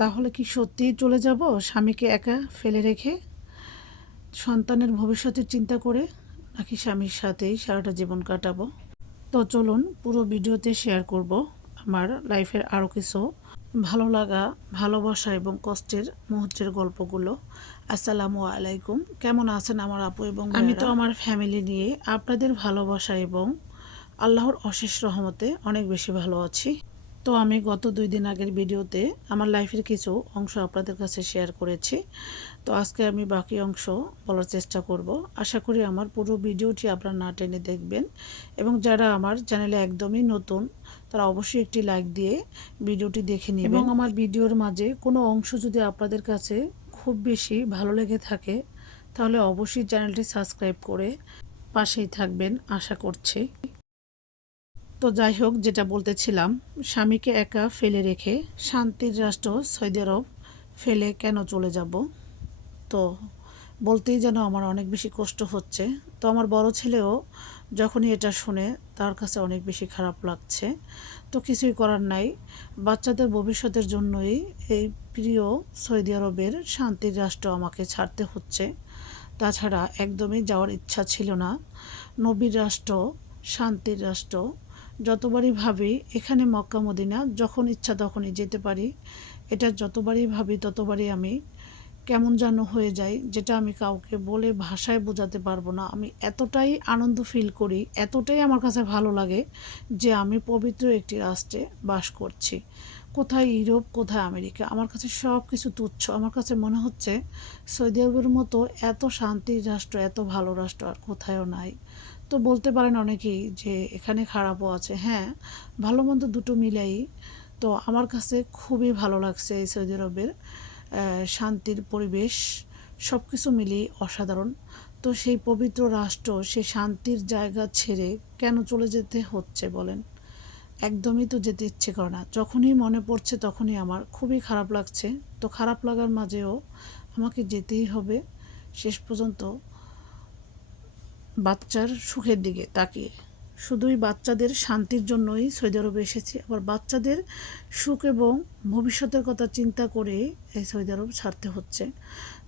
তাহলে কি সত্যিই চলে যাব স্বামীকে একা ফেলে রেখে, সন্তানের ভবিষ্যতের চিন্তা করে, নাকি স্বামীর সাথেই সারাটা জীবন কাটাবো? তো চলুন পুরো ভিডিওতে শেয়ার করব আমার লাইফের আরও কিছু ভালো লাগা, ভালোবাসা এবং কষ্টের মুহূর্তের গল্পগুলো। আসসালামু আলাইকুম, কেমন আছেন আমার আপু এবং আমি তো আমার ফ্যামিলি নিয়ে আপনাদের ভালোবাসা এবং আল্লাহর অশেষ রহমতে অনেক বেশি ভালো আছি। তো আমি গত 2 দিন আগের ভিডিওতে আমার লাইফের কিছু অংশ আপনাদের কাছে শেয়ার করেছি। তো আজকে আমি বাকি অংশ বলার চেষ্টা করব। আশা করি আমার পুরো ভিডিওটি আপনারা না টেনে দেখবেন, এবং যারা আমার চ্যানেলে একদমই নতুন তারা অবশ্যই একটি লাইক দিয়ে ভিডিওটি দেখে নেবেন। এবং আমার ভিডিওর মাঝে কোনো অংশ যদি আপনাদের কাছে খুব বেশি ভালো লেগে থাকে তাহলে অবশ্যই চ্যানেলটি সাবস্ক্রাইব করে পাশেই থাকবেন আশা করছি। তো যাই হোক, যেটা বলতেছিলাম, স্বামীকে একা ফেলে রেখে শান্তির রাষ্ট্র সৌদি আরব ফেলে কেন চলে যাব? তো বলতেই যেন আমার অনেক বেশি কষ্ট হচ্ছে। তো আমার বড় ছেলেও যখনই এটা শুনে তার কাছে অনেক বেশি খারাপ লাগছে। তো কিছুই করার নাই, বাচ্চাদের ভবিষ্যতের জন্যই এই প্রিয় সৌদি আরবের শান্তির রাষ্ট্র আমাকে ছাড়তে হচ্ছে। তাছাড়া একদমই যাওয়ার ইচ্ছা ছিল না। নবীর রাষ্ট্র, শান্তির রাষ্ট্র, যতবারই ভাবি এখানে মক্কা মদিনা যখন ইচ্ছা তখনই যেতে পারি, এটা যতবারই ভাবি ততবারই আমি কেমন যেন হয়ে যায়, যেটা আমি কাউকে বলে ভাষায় বোঝাতে পারবো না। আমি এতটাই আনন্দ ফিল করি, এতটাই আমার কাছে ভালো লাগে যে আমি পবিত্র একটি রাষ্ট্রে বাস করছি। কোথায় ইউরোপ, কোথায় আমেরিকা, আমার কাছে সব কিছু তুচ্ছ। আমার কাছে মনে হচ্ছে সৌদি আরবের মতো এত শান্তির রাষ্ট্র, এত ভালো রাষ্ট্র আর কোথায়ও নাই। তো বলতে পারেন অনেকেই যে এখানে খারাপও আছে। হ্যাঁ, ভালো মন্দ দুটো মিলাই। তো আমার কাছে খুবই ভালো লাগছে এই সৌদি আরবের শান্তির পরিবেশ, সব কিছু মিলিয়ে অসাধারণ। তো সেই পবিত্র রাষ্ট্র, সেই শান্তির জায়গা ছেড়ে কেন চলে যেতে হচ্ছে বলেন? একদমই তো যেতে ইচ্ছে করে না। যখনই মনে পড়ছে তখনই আমার খুবই খারাপ লাগছে। তো খারাপ লাগার মাঝেও আমাকে যেতেই হবে শেষ পর্যন্ত, বাচ্চার সুখের দিকে তাকিয়ে। শুধুই বাচ্চাদের শান্তির জন্যই সৌদি আরবে এসেছি, আবার বাচ্চাদের সুখ এবং ভবিষ্যতের কথা চিন্তা করে এই সৌদি আরব ছাড়তে হচ্ছে।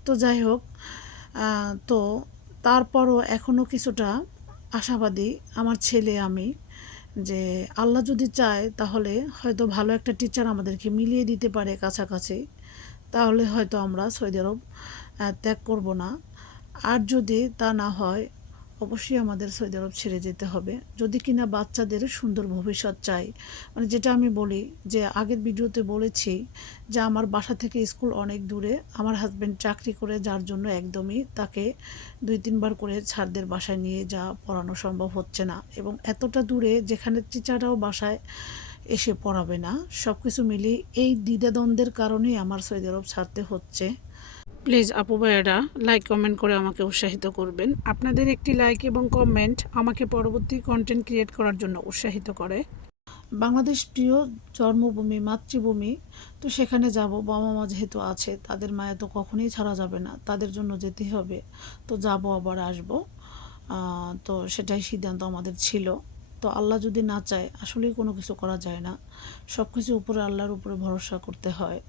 তো যাই হোক, তো তারপরও এখনও কিছুটা আশাবাদী আমার ছেলে আমি, যে আল্লাহ যদি চায় তাহলে হয়তো ভালো একটা টিচার আমাদেরকে মিলিয়ে দিতে পারে কাছাকাছি, তাহলে হয়তো আমরা সৌদি আরব ত্যাগ করব না। আর যদি তা না হয় অবশ্যই আমাদের সৌদি আরব ছেড়ে যেতে হবে, যদি কিনা বাচ্চাদের সুন্দর ভবিষ্যৎ চাই। মানে যেটা আমি বলি, যে আগের ভিডিওতে বলেছি যে আমার বাসা থেকে স্কুল অনেক দূরে, আমার হাজব্যান্ড চাকরি করে, যার জন্য একদমই তাকে 2-3 বার করে ছাড়দের বাসায় নিয়ে যাওয়া পড়ানো সম্ভব হচ্ছে না, এবং এতটা দূরে যেখানে টিচাররাও বাসায় এসে পড়াবে না। সব কিছু মিলিয়ে এই দ্বিধাদ্বন্দ্বের কারণেই আমার সৌদি আরব ছাড়তে হচ্ছে। প্লিজ আপু ভাইয়েরা লাইক কমেন্ট করে আমাকে উৎসাহিত করবেন। আপনাদের একটি লাইক এবং কমেন্ট আমাকে পরবর্তী কন্টেন্ট ক্রিয়েট করার জন্য উৎসাহিত করে। বাংলাদেশ প্রিয় জন্মভূমি, মাতৃভূমি। তো সেখানে যাব, বাবা মা যেহেতু আছে, তাদের মায়া তো কখনোই ছাড়া যাবে না, তাদের জন্য যেতে হবে। তো যাব, আবার আসব। তো সেটাই সিদ্ধান্ত আমাদের ছিল। তো আল্লাহ যদি না চায় আসলেই কোনো কিছু করা যায় না, সব কিছু উপরে আল্লাহর উপরে ভরসা করতে হয়।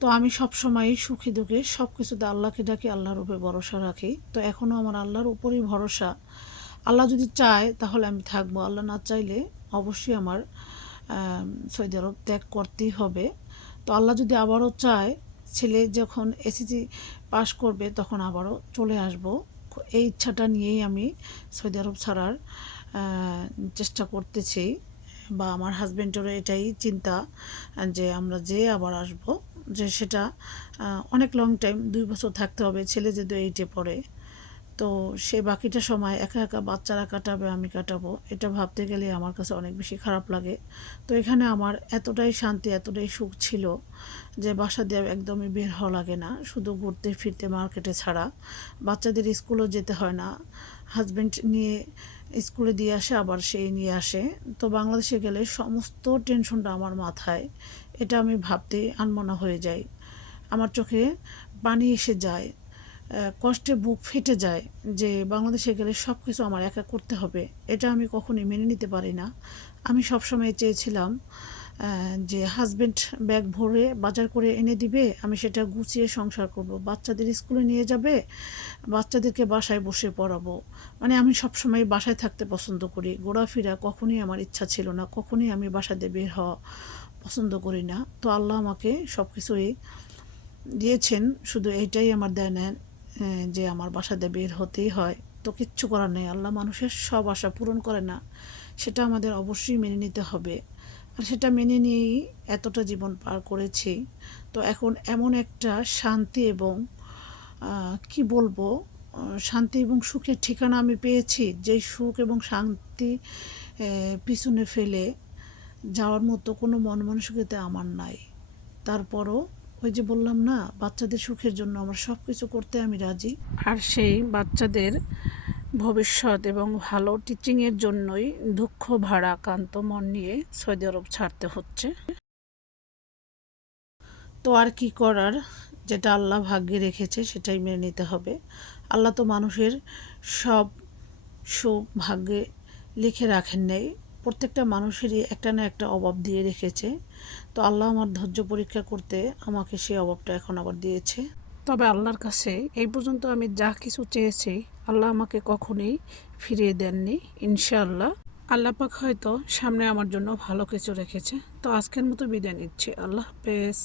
তো আমি সবসময় সুখে দুঃখে সব কিছুতে আল্লাহকে ডাকি, আল্লাহর উপরে ভরসা রাখি। তো এখনও আমার আল্লাহর উপরেই ভরসা। আল্লাহ যদি চায় তাহলে আমি থাকবো, আল্লাহ না চাইলে অবশ্যই আমার সৌদি আরব ত্যাগ করতেই হবে। তো আল্লাহ যদি আবারও চায়, ছেলে যখন এসএসসি পাশ করবে তখন আবারও চলে আসব। এই ইচ্ছাটা নিয়েই আমি সৌদি আরব ছাড়ার চেষ্টা করতেছি, বা আমার হাজব্যান্ডেরও এটাই চিন্তা যে আমরা যে আবার আসব, যে সেটা অনেক লং টাইম, 2 বছর থাকতে হবে। ছেলে যেহেতু 8-এ পড়ে, তো সে বাকিটা সময় একা একা বাচ্চারা কাটাবে, আমি কাটাবো, এটা ভাবতে গেলে আমার কাছে অনেক বেশি খারাপ লাগে। তো এখানে আমার এতটাই শান্তি, এতটাই সুখ ছিল যে বাসা দিয়ে একদমই বের হওয়া লাগে না, শুধু ঘুরতে ফিরতে মার্কেটে ছাড়া। বাচ্চাদের স্কুলও যেতে হয় না, হাজব্যান্ড নিয়ে স্কুলে দিয়ে আসে, আবার সেই নিয়ে আসে। তো বাংলাদেশে গেলে সমস্ত টেনশনটা আমার মাথায়, এটা আমি ভাবতে আনমনা হয়ে যাই, আমার চোখে পানি এসে যায়, কষ্টে বুক ফেটে যায় যে বাংলাদেশে গেলে সব কিছু আমার একা করতে হবে। এটা আমি কখনোই মেনে নিতে পারি না। আমি সবসময় চেয়েছিলাম যে হাজবেন্ড ব্যাগ ভরে বাজার করে এনে দিবে, আমি সেটা গুছিয়ে সংসার করব, বাচ্চাদের স্কুলে নিয়ে যাবে, বাচ্চাদেরকে বাসায় বসে পড়াবো। মানে আমি সবসময় বাসায় থাকতে পছন্দ করি, ঘোরাফেরা কখনই আমার ইচ্ছা ছিল না, কখনই আমি বাসা দিয়ে বের হওয়া পছন্দ করি না। তো আল্লাহ আমাকে সব কিছুই দিয়েছেন, শুধু এইটাই আমার দেয় নেন যে আমার বাসা দিয়ে বের হতেই হয়। তো কিচ্ছু করার নেই, আল্লাহ মানুষের সব আশা পূরণ করে না, সেটা আমাদের অবশ্যই মেনে নিতে হবে। আর সেটা মেনে নিয়েই এতটা জীবন পার করেছি। তো এখন এমন একটা শান্তি এবং কি বলবো, শান্তি এবং সুখের ঠিকানা আমি পেয়েছি, যেই সুখ এবং শান্তি পিছনে ফেলে যাওয়ার মতো কোনো মন মানসিকতা আমার নাই। তারপরও ওই যে বললাম না, বাচ্চাদের সুখের জন্য আমার সব কিছু করতে আমি রাজি। আর সেই বাচ্চাদের ভবিষ্যৎ এবং ভালো টিচিংয়ের জন্যই দুঃখ ভাড়া ক্লান্ত মন নিয়ে সৌদি আরব ছাড়তে হচ্ছে। তো আর কি করার, যেটা আল্লাহ ভাগ্যে রেখেছে সেটাই মেনে নিতে হবে। আল্লাহ তো মানুষের সব সুখ ভাগ্যে লিখে রাখেন নাই, প্রত্যেকটা মানুষেরই একটা না একটা অভাব দিয়ে রেখেছে। তো আল্লাহ আমার ধৈর্য পরীক্ষা করতে আমাকে সেই অভাবটা এখন আবার দিয়েছে। তবে আল্লাহর কাছে এই পর্যন্ত আমি যা কিছু চেয়েছি আল্লাহ আমাকে কখনোই ফিরিয়ে দেননি, ইনশাআল্লাহ। আল্লাহ পাক হয়তো সামনে আমার জন্য ভালো কিছু রেখেছে। তো আজকের মতো বিদায় নিচ্ছি, আল্লাহ হাফেজ।